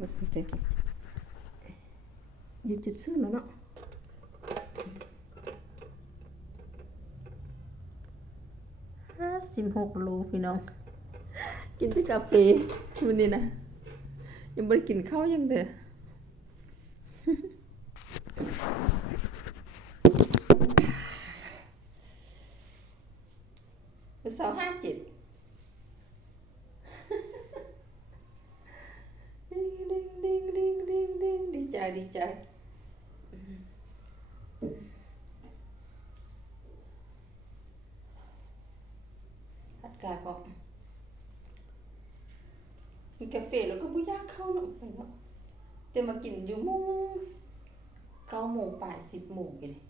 แบบนี้อยู่จุดซื้อแล้วเนาะ56 โลพี่น้องกินแต่กาแฟวันนี้นะยังไม่ได้กินข้าวยังเด้อ27ดีใจดีใจพัดกาบอกกินกาแฟแล้วก็ไม่อยากเข้าเนาะไปเนาะแต่มากินอยู่โมง9 โมงปลาย10 โมงไปเลย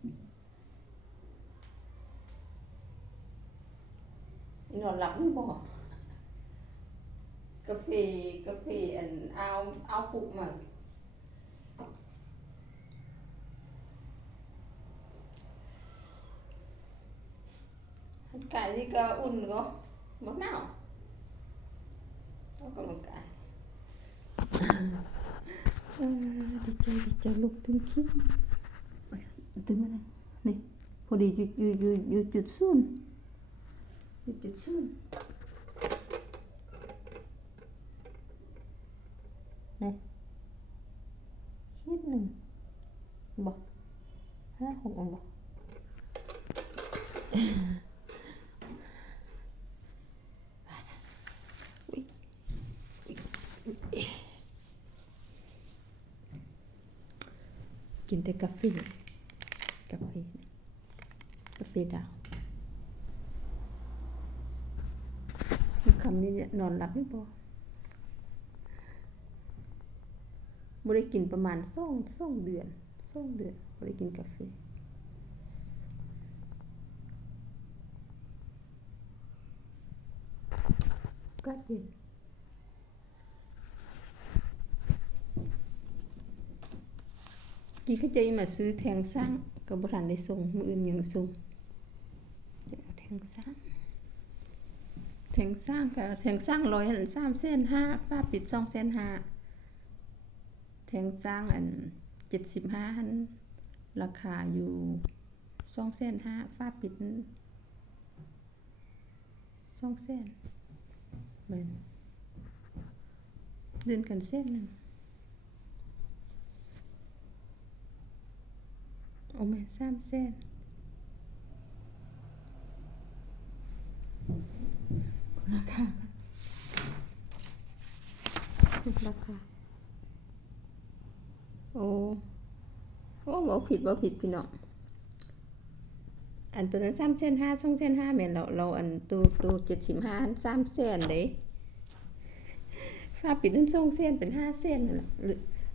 นอนหลับหรือบ่กาแฟอันเอาปลุกมาร่างกายที่ก็อุ่นก็บ่หนาวออกกำลังกายดีใจลุกถึงขี้ถึงอะไรนี่พอดีอยู่จุดศูนย์อยู่จุดศูนย์นี่คิดหนึ่งบ่5 6บ่กินแต่กาแฟดาวคำนี้เนี่ยนอนหลับไม่พอไม่ได้กินประมาณ2 เดือนไม่ได้กินกาแฟก็เย็นกี่เขาจะมาซื้อแทงสร้างกับบริษัทได้ส่งมืออื่นยังส่งเดี๋ยวแทงสร้างกับแทงสร้าง103.5ป้าปิด2.5แทงสร้างอัน75หันราคาอยู่2.5ป้าปิด2 เส้นเหมือนเดินกันเส้นหนึ่งโอ้แม่3 เส้นราคาโอ้บ่ผิดพี่น้องอันตัวนั้น3.5 2.5แม่นเราอันตัว75อัน3 เส้นเด้ฟ้าปิดนั้น2 เส้นเป็น5 เส้นนั่นแหละ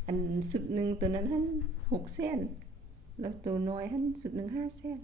อันสุดหนึ่งตัวนั้นหัน6 เส้นแล้วตัวน้อยหันสุดหนึ่ง5 เส้น